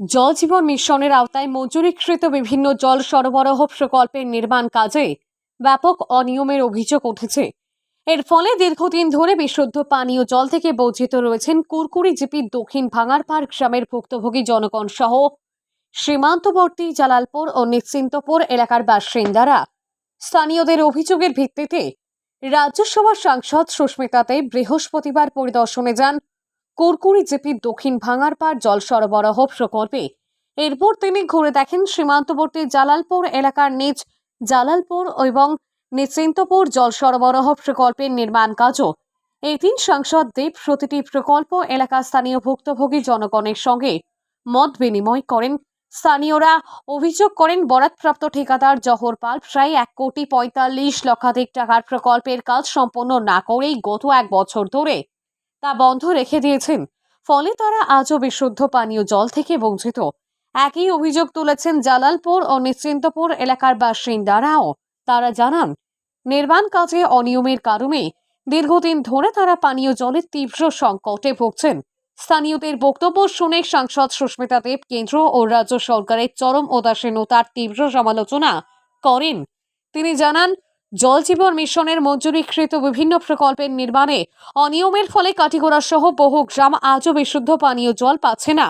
জল জীবন মিশনের আওতায় মঞ্জুরিকৃত বিভিন্ন জল সরবরাহ প্রকল্পের নির্মাণ কাজে ব্যাপক অনিয়মের অভিযোগ উঠেছে। এর ফলে দীর্ঘদিন ধরে বিশুদ্ধ পানীয় জল থেকে বঞ্চিত রয়েছেন কুরকুরি জিপির দক্ষিণ ভাঙারপাড় গ্রামের ভুক্তভোগী জনগণ সহ সীমান্তবর্তী জালালপুর ও নিশ্চিন্তপুর এলাকার বাসিন্দারা। স্থানীয়দের অভিযোগের ভিত্তিতে রাজ্যসভার সাংসদ সুস্মিতা দেব বৃহস্পতিবার পরিদর্শনে যান কুরকুরি জেপির দক্ষিণ ভাঙারপাড় জল সরবরাহ প্রকল্পে। এরপর তিনি ঘুরে দেখেন সীমান্তবর্তী জালালপুর এলাকার নিজ জালালপুর এবং নিশ্চিন্তপুর জল সরবরাহ প্রকল্পের নির্মাণ কাজও। এদিন সাংসদ দেব প্রতিটি প্রকল্প এলাকা স্থানীয় ভুক্তভোগী জনগণের সঙ্গে মত বিনিময় করেন। স্থানীয়রা অভিযোগ করেন, বরাদপ্রাপ্ত ঠিকাদার জহর পাল প্রায় এক কোটি পঁয়তাল্লিশ লক্ষাধিক টাকার প্রকল্পের কাজ সম্পন্ন না করেই গত এক বছর ধরে তা বন্ধ রেখে দিয়েছেন। ফলে তারা আজও বিশুদ্ধ পানীয় জল থেকে বঞ্চিত। একই অভিযোগ তুলেছেন জালালপুর ও নিশ্চিন্তপুর এলাকার বাসিন্দারাও। তারা জানান, নির্মাণ কাজে অনিয়মের কারণে দীর্ঘদিন ধরে তারা পানীয় জলের তীব্র সংকটে ভুগছেন। স্থানীয়দের বক্তব্য শুনে সাংসদ সুস্মিতা দেব কেন্দ্র ও রাজ্য সরকারের চরম উদাসীনতার তীব্র সমালোচনা করেন। তিনি জানান জল জীবন মিশনের মঞ্জুরিকৃত বিভিন্ন প্রকল্পের নির্মাণে অনিয়মের ফলে কাটিগড়া সহ বহু গ্রাম আজও বিশুদ্ধ পানীয় জল পাচ্ছে না।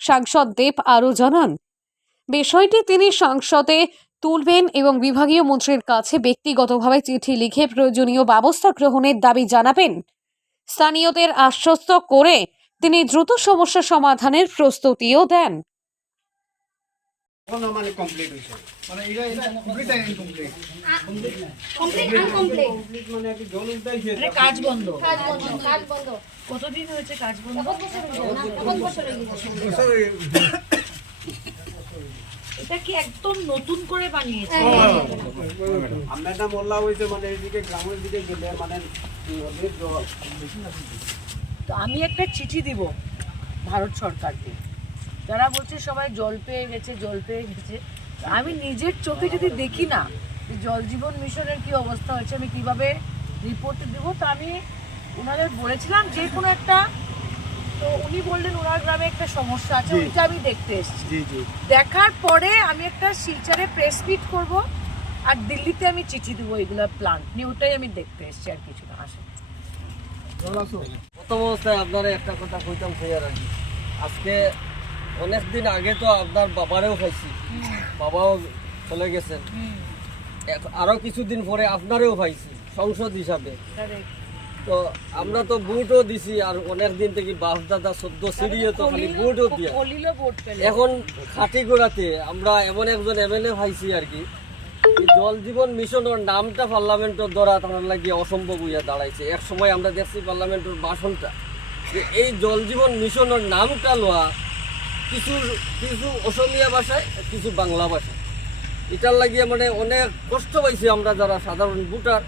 সাংসদ দেব আরও জানান, বিষয়টি তিনি সংসদে তুলবেন এবং বিভাগীয় মন্ত্রীর কাছে ব্যক্তিগতভাবে চিঠি লিখে প্রয়োজনীয় ব্যবস্থা গ্রহণের দাবি জানাবেন। স্থানীয়দের আশ্বস্ত করে তিনি দ্রুত সমস্যা সমাধানের প্রস্তুতিও দেন। এখনও মানে কমপ্লিট হয়েছে মানে এটা এটা কমপ্লিট আর ইনকমপ্লিট কমপ্লিট আনকমপ্লিট কমপ্লিট মানে জল মানে কাজ বন্ধ। কাজ বন্ধ কাজ বন্ধ। কতদিন হয়েছে কাজ বন্ধ? কত বছর হয়ে কত বছর হয়ে গেছে। বছর হয়ে গেছে। এটা কি একদম নতুন করে বানিয়েছে? আমরা এটা মোল্লা হয়েছে মানে এইদিকে গ্রামের দিকে গেলে মানে নদীর জল তো আমি একটা চিঠি দিব ভারত সরকারকে। যারা বলছে সবাই জল পেয়ে গেছে জল পেয়ে গেছে। আমি নিজের চোখে যদি দেখি না যে জল জীবন মিশনের কি অবস্থা হয়েছে আমি কীভাবে রিপোর্ট দেবো তো আমি ওনাদের বলেছিলাম যে কোনো একটা তো উনি বললেন ওনার গ্রামে একটা সমস্যা আছে ওইটা আমি দেখতে এসেছি। জি জি। দেখার পরে আমি একটা শিলচারে প্রেস মিট করব আর দিল্লিতে আমি চিঠি দেবো এগুলো প্লান্ট নিয়ে ওটাই আমি দেখতে এসেছি আর কিছু না আসে প্রথম অবস্থায় আপনার একটা কথা কইতাম আজকে অনেক দিন আগে তো আপনার বাবারেও খাইছি। বাবাও চলে গেছেন। আরও কিছুদিন পরে আপনারেও খাইছি সংসদ হিসাবে। তো আমরা তো বুটও দিছি আর অনেক দিন থেকে বাপ দাদা সদ্য সিঁড়িয়ে তো খালি বুটও দিয়া। এখন খাটি গোড়াতে আমরা এমন একজন এমএলএ পাইছি আর কি জল জীবন মিশনের নামটা পার্লামেন্টের দ্বারা তার লাগিয়ে অসম্ভব হইয়া দাঁড়াইছে। এক সময় আমরা দেখছি পার্লামেন্টের ভাষণটা যে এই জল জীবন মিশনের নামটা লওয়া কিছু কিছু অসমীয়া ভাষায় কিছু বাংলা ভাষায়। এটার লাগিয়ে মানে অনেক কষ্ট পাইছি আমরা যারা সাধারণ ভোটার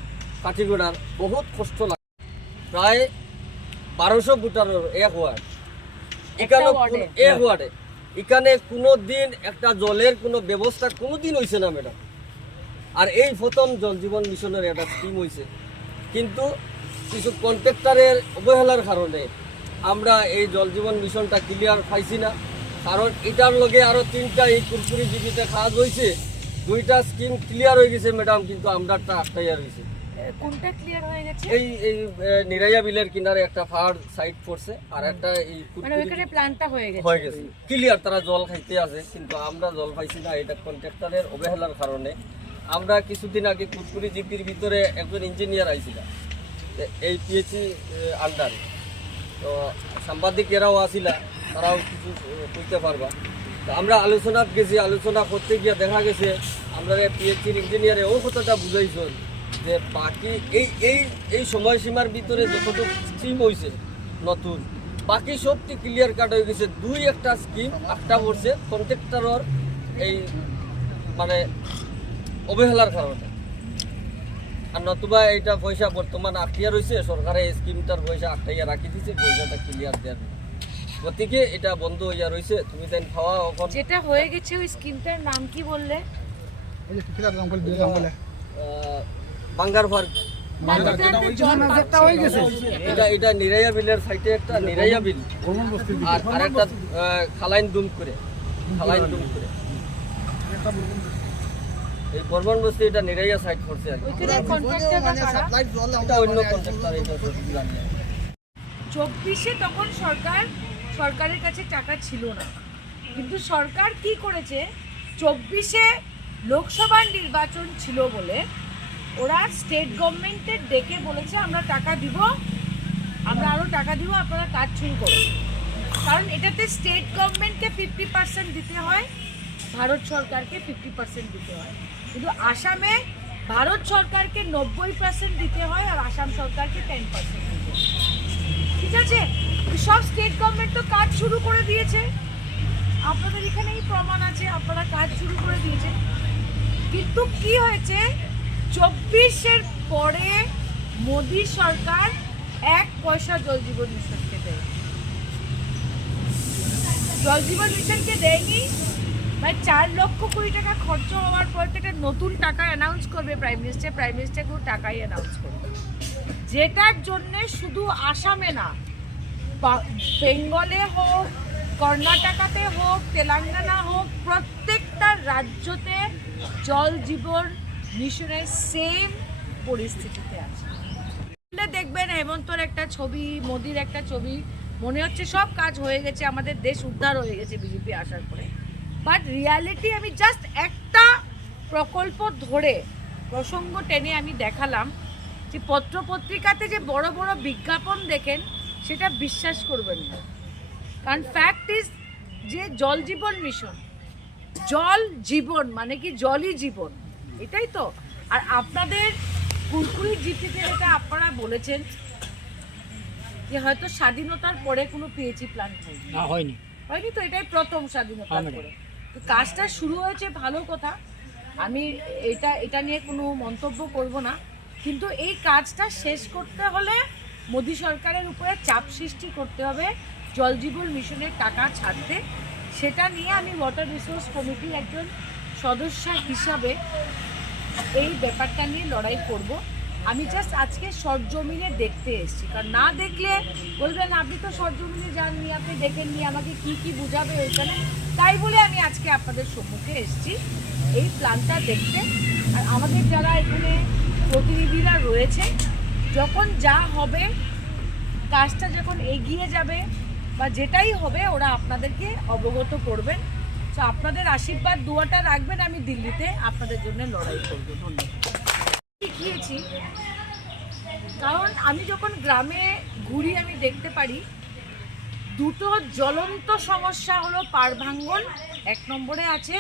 কাঠিগোড়ার বহুত কষ্ট লাগে প্রায় বারোশো ভোটারের এক ওয়ার্ড। এখানে এক ওয়ার্ডে। এখানে কোনো দিন একটা জলের কোনো ব্যবস্থা কোনো দিন হয়েছে না ম্যাডাম। আর এই প্রথম জল জীবন মিশনের একটা স্কিম হয়েছে কিন্তু কিছু কন্ট্রাক্টরের অবহেলার কারণে আমরা এই জল জীবন মিশনটা ক্লিয়ার পাইছি না। কারণ এটার লগে আরও তিনটা এই কুরকুরি জীবিতে কাজ হয়েছে দুইটা স্কিম ক্লিয়ার হয়ে গেছে ম্যাডাম কিন্তু আমরাটা আটটাইয়া রয়েছে কোনটা ক্লিয়ার হয়ে গেছে? এই এই এ, নিরাইয়া বিলের কিনারে একটা পাহাড় সাইড পড়ছে আর একটা এই মানে প্ল্যানটা হয়ে গেছে। হয়ে গেছে। ক্লিয়ার তারা জল খাইতে আছে কিন্তু আমরা জল পাইছি না এটা কন্ট্রাক্টরের অবহেলার কারণে। আমরা কিছুদিন আগে কুরকুরি জিপির ভিতরে একজন ইঞ্জিনিয়ার আইছিল এই পিএইচি আন্ডারে তো সাংবাদিকেরাও আসিলা তারাও কিছু কইতে পারবা। আমরা আলোচনাত গেছি, আলোচনা করতে গিয়ে দেখা গেছে, আমরা পিএইচির ইঞ্জিনিয়ারে ও কথাটা বুঝাইছেন যে বাকি এই এই এই সময়সীমার ভিতরে যতটুকু স্কিম হয়েছে নতুন, বাকি সবটি ক্লিয়ার কাট হয়ে গেছে। দুই একটা স্কিম একটা পড়ছে কন্ট্রাক্টরের এই মানে অবহেলার কারণে। আর নতুবা এইটা পয়সা বর্তমান আটকিয়া রয়েছে সরকারে এই স্কিমটার পয়সা আটকাইয়া রাখি দিছে, পয়সাটা ক্লিয়ার দেওয়ার গতিকে এটা বন্ধ হইয়া রয়েছে তুমি তাই খাওয়া এখন যেটা হয়ে গেছে ওই স্কিমটার নাম কি বললে? দাম দাম বাঙ্গার হয়ে গেছে। এটা এটা নিরাইয়া বিলের সাইডে একটা নিরাইয়া বিল। আর আরেকটা খালাইন দুম করে। খালাইন দুমপুরে এই বর্মন বস্তি এটা নিরাইয়া সাইড করছে কারা? এটা অন্য কন্ট্রাক্টর। চব্বিশে তখন সরকার সরকারের কাছে টাকা ছিল না। কিন্তু সরকার কি করেছে? চব্বিশে লোকসভার নির্বাচন ছিল বলে ওরা স্টেট গভর্নমেন্টের ডেকে বলেছে, আমরা টাকা দিব, আমরা আরও টাকা দিব, আপনারা কাজ শুরু করুন। কারণ এটাতে স্টেট গভর্নমেন্টকে ফিফটি পার্সেন্ট দিতে হয়, ভারত সরকারকে ফিফটি পার্সেন্ট দিতে হয়। কিন্তু আসামে ভারত সরকারকে নব্বই পার্সেন্ট দিতে হয় আর আসাম সরকারকে টেন পার্সেন্ট দিতে হয়। ঠিক আছে? সব স্টেট গভর্নমেন্ট তো কাজ শুরু করে দিয়েছে। আপনাদের এখানেই প্রমাণ আছে, আপনারা কাজ শুরু করে দিয়েছে। কিন্তু কি হয়েছে? চব্বিশের পরে মোদী সরকার এক পয়সা জল জীবন মিশনকে দেয়। জল জীবন মিশনকে দেয়নি। মানে চার লক্ষ কোটি টাকা খরচ হওয়ার পর থেকে নতুন টাকা অ্যানাউন্স করবে প্রাইম মিনিস্টার প্রাইম মিনিস্টার কোনো টাকাই অ্যানাউন্স করবে যেটার জন্যে শুধু আসামে না বেঙ্গলে হোক, কর্ণাটকাতে হোক, তেলেঙ্গানা হোক, প্রত্যেকটা রাজ্যতে জল জীবন মিশনের সেম পরিস্থিতিতে আছে। দেখবেন হেমন্তর একটা ছবি, মোদির একটা ছবি, মনে হচ্ছে সব কাজ হয়ে গেছে, আমাদের দেশ উদ্ধার হয়ে গেছে বিজেপি আসার পরে। বাট রিয়ালিটি আমি জাস্ট একটা প্রকল্প ধরে, প্রসঙ্গ টেনে আমি দেখালাম যে পত্রপত্রিকাতে যে বড় বড় বিজ্ঞাপন দেখেন সেটা বিশ্বাস করবেন না। কারণ ফ্যাক্ট ইজ যে জল জীবন মিশন জল জীবন মানে কি জলই জীবন এটাই তো। আর আপনাদের কুরকুরি জিপিতে যেটা আপনারা বলেছেন যে হয়তো স্বাধীনতার পরে কোনো পিএইচি প্ল্যান হয়নি। না হয়নি। হয়নি তো এটাই প্রথম স্বাধীনতার পরে। তো কাজটা শুরু হয়েছে ভালো কথা। আমি এটা এটা নিয়ে কোনো মন্তব্য করব না। কিন্তু এই কাজটা শেষ করতে হলে মোদী সরকারের উপরে চাপ সৃষ্টি করতে হবে, জল জীবন মিশনের টাকা ছাড়তে। সেটা নিয়ে আমি ওয়াটার রিসোর্স কমিটির একজন সদস্য হিসাবে এই ব্যাপারটা নিয়ে লড়াই করব। আমি জাস্ট আজকে সরজমিনে দেখতে এসেছি। কারণ না দেখলে বলবেন, আপনি তো সরজমিনে যাননি, আপনি দেখেননি, আমাকে কি কি বুঝাবে ওইখানে? তাই বলে আমি আজকে আপনাদের সম্মুখে এসেছি এই প্ল্যানটা দেখতে। আর আমাদের যারা এখানে প্রতিনিধিরা রয়েছে যখন যা হবে, কাজটা যখন এগিয়ে যাবে বা যেটাই হবে, ওরা আপনাদেরকে অবগত করবেন। তো আপনাদের আশীর্বাদ, দুয়াটা রাখবেন, আমি দিল্লিতে আপনাদের জন্য লড়াই করব। ধন্যবাদ। শিখিয়েছি। কারণ আমি যখন গ্রামে ঘুরি, আমি দেখতে পারি, দুটো জ্বলন্ত সমস্যা হলো পার ভাঙ্গন, এক নম্বরে আছে,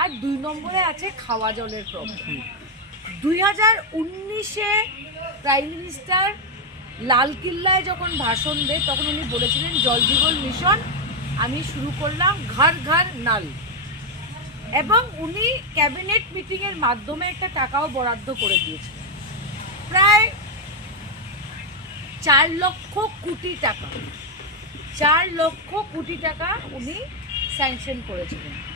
আর দুই নম্বরে আছে খাওয়া জলের প্রবলেম দুই হাজার উনিশে প্রাইম মিনিস্টার লালকিল্লায় যখন ভাষণ দেয়, তখন উনি বলেছিলেন, জল জীবন মিশন, আমি শুরু করলাম ঘর ঘর নাল। এবং উনি ক্যাবিনেট মিটিংয়ের মাধ্যমে একটা টাকাও বরাদ্দ করে দিয়েছিলেন। প্রায় চার লক্ষ কোটি টাকা, চার লক্ষ কোটি টাকা উনি স্যাংশন করেছিলেন।